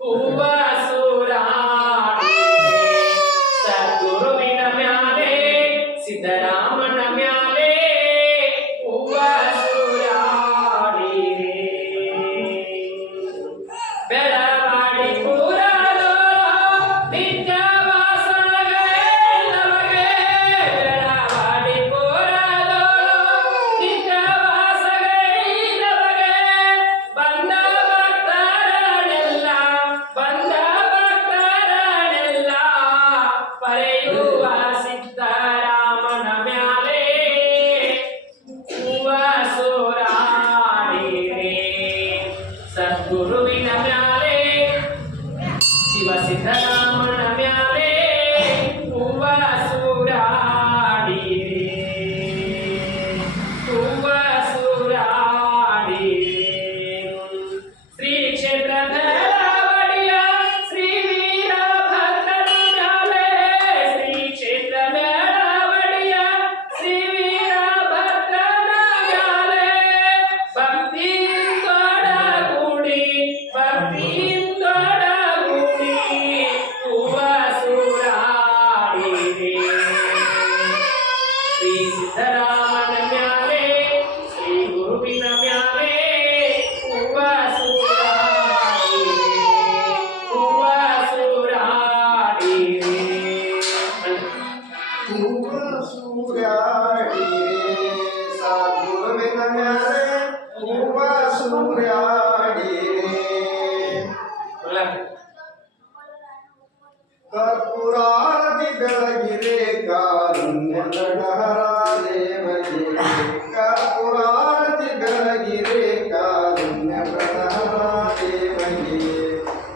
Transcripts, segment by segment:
ಹೂವ ಸೂರಾಡಿ ಸದ್ಗುರುವಿನ ಮ್ಯಾಲೆ ಸಿದ್ದರಾಮನ ಮ್ಯಾಲೆ ಹೂವ ಸೂರಾಡಿ ಬೆಳವಾಡಿ ಪುರದೋ ನಿತ್ಯ ವಾಸನಗೆ ನಮಗೆ ಬೆಳವಾಡಿ ಪುರದೋ ನಿತ್ಯ ವಾಸಗೆ ನಮಗೆ ಬಂದ ಭಕ್ತರನೆಲ್ಲ ಪರೆಯುವ ಸಿದ್ದರಾಮನ ಮ್ಯಾಲೆ ಹೂವ ಸೂರಾಡಿರೆ ಸದ್ಗುರುವಿನ ಮ್ಯಾಲೆ ಶಿವ ಸಿದ್ದರಾಮನ ಮ್ಯಾಲೆ ಹೂವ ಸೂರಾಡಿರೆ ಹೂವ ಸೂರಾಡಿರೆ ಶ್ರೀ ಕ್ಷೇತ್ರದ ಒಡೆಯ ಶ್ರೀ ವೀರಭದ್ರನ ಮ್ಯಾಲೆ ಶ್ರೀ ಕ್ಷೇತ್ರದ ಒಡೆಯ ಶ್ರೀ ವೀರಭದ್ರನ ಮ್ಯಾಲೆ ಭಕ್ತಿಯಿಂದೊಡಗೂಡಿ ಹೂವ ಸೂರಾಡಿರೆ ಶ್ರೀ ಸಿದ್ದರಾಮನ ಮ್ಯಾಲೆ ಶ್ರೀ ಗುರುವಿನ ಮ್ಯಾಲೆ ಹೂವ ಸೂರಾಡಿರೆ ಹೂವ ಸೂರಾಡಿರೆ ಹೂವ ಸೂರ್ಯಾಡಿರೆ ಸದ್ಗುರುವಿನ ಮ್ಯಾಲೆ ಹೂವ ಸೂರ್ಯಾಡಿರೆ ಕರ್ಪೂರಾರತಿ ಬೆಳಗಿರೆ ಕಾರುಣ್ಯ ನಡಹರ ದೇವಗೆ ಕರ್ಪೂರಾರತಿ ಬೆಳಗಿರೆ ಕಾರುಣ್ಯ ನಡಹರ ದೇವಗೆ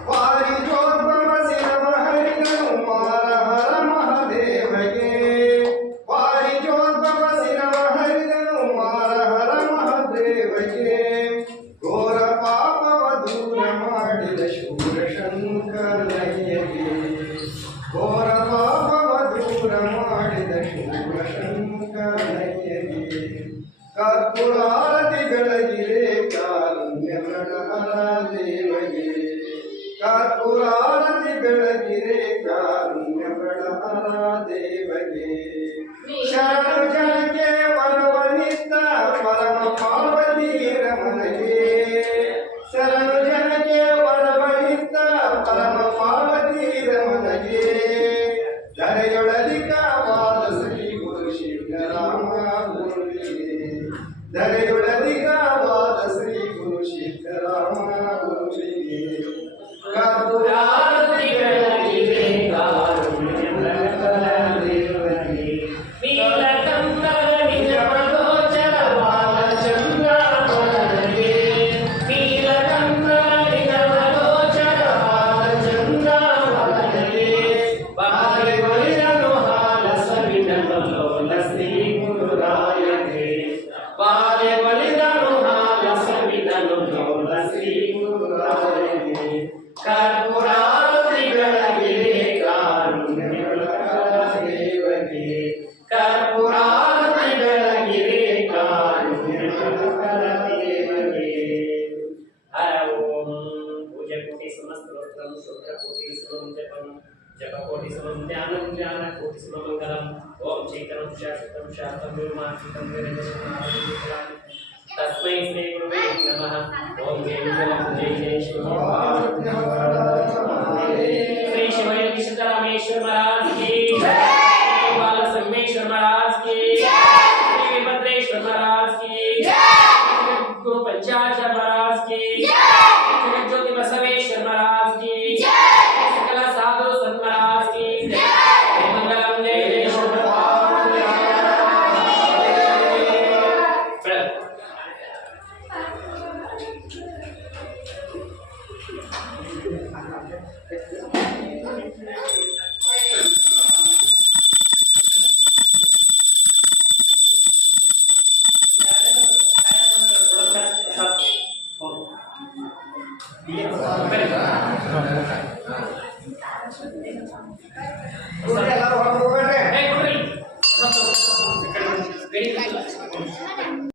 ವಾರಿಜೋದ್ಭವ ಶಿವ ಹರಿಗಳು ಮಾರ ಹರ ಮಹಾದೇವಗೆ ವಾರಿಜೋದ್ಭವ ಶಿವ ಹರಿಗಳು ಮಾರ ಹರ ಮಹಾದೇವಗೆ ಘೋರ ಪಾಪವ ದೂರ ಮಾಡಿದ ಶೂರ ಶಂಕರಯ್ಯಗೆ ಘೋರ ಪಾಪವ ದೂರ ಮಾಡಿದ ಶೂರ ಶಂಕರಯ್ಯಗೆ ಕರ್ಪೂರಾರತಿ ಬೆಳಗಿರೆ ಕಾರುಣ್ಯ ನಡಹರ ದೇವಗೆ ಕರ್ಪೂರಾರತಿ ಬೆಳಗಿರೆ ಕಾರುಣ್ಯ ನಡಹರ ದೇವಗೆ ಶರಣ ಜನಕ್ಕೆ ವರವನಿತ್ತ ಪರಮ ಪಾರ್ವತಿ ರಮಣಗೆ ಶರಣ ಜನಕ್ಕೆ ವರವನಿತ್ತ ಪರಮ ಪಾರ್ವತಿ ರಮಣಗೆ ಧರೆಯೊಳಧಿಕವಾದ ಶ್ರೀ ಗುರು ಸಿದ್ದರಾಮ ಗುರುವಿಗೆ ಧರೆಯೊಳಧಿಕವಾದ ಶ್ರೀ ಗುರು ಸಿದ್ದರಾಮ ಗುರುವಿಗೆ ಕರ್ಪೂರಾರತಿ ಬೆಳಗಿರೆ ಕಾರುಣ್ಯ ನಡಹರ ದೇವಗೆ ನೀಲಕಂಠ ನಿಜ ಮನೋಜರ ಬಾಲಚಂದ್ರವದನೆ ನೀಲಕಂಠ ನಿಜ ಮನೋಜರ ಬಾಲಚಂದ್ರವದನೆ ಬಾಲೆ ಒಲಿದನು ಹಾಲ ಸವಿದನು ಲೋಲ ಶ್ರೀ ಗುರುರಾಯಗೆ ಬಾಲೆ ಒಲಿದನು ಹಾಲ ಸವಿದನು ಲೋಲ ಶ್ರೀ ಗುರುರಾಯಗೆ ಕರ್ಪೂರಾರತಿ ಬೆಳಗಿರೆ ಕಾರುಣ್ಯ ನಡಹರ ದೇವಗೆ ಕರ್ಪೂರಾರತಿ ಬೆಳಗಿರೆ ಕಾರುಣ್ಯ ನಡಹರ ದೇವಗೆ ಹರ ಓಂ ಪೂಜಕೋಟಿ ಸಮಸ್ತೋತ್ರಂ ಶುಕ್ರಕೋಟಿ ಸಮಂ ಜಪಂ ಜಪಕೋಟಿ ಸಮಂ ಧ್ಯಾನಂ ಧ್ಯಾನಕೋಟಿ ಸಮಂ ಮಂಗಲಂ ಓಂ ಚೈತನ್ಯಂ ಶಾಶ್ವತಂ ಶಾಸ್ತ್ರಂ ನಿರ್ಮಾಚಿತಂ ನಿರಂಜನಂ तस्मै श्री गुरुवे नमः ओम जय जय श्री शिवयोगी सिद्धरामेश्वर महाराज की जय बाल संगमेश्वर महाराज की जय श्री भद्रेश्वर महाराज की जय गुरु पंचाचार्य महाराज की जय ज्योति बसवेश्वर महाराज की जय सकल साधु संत महाराज की जय मंगलम जय जय Iya,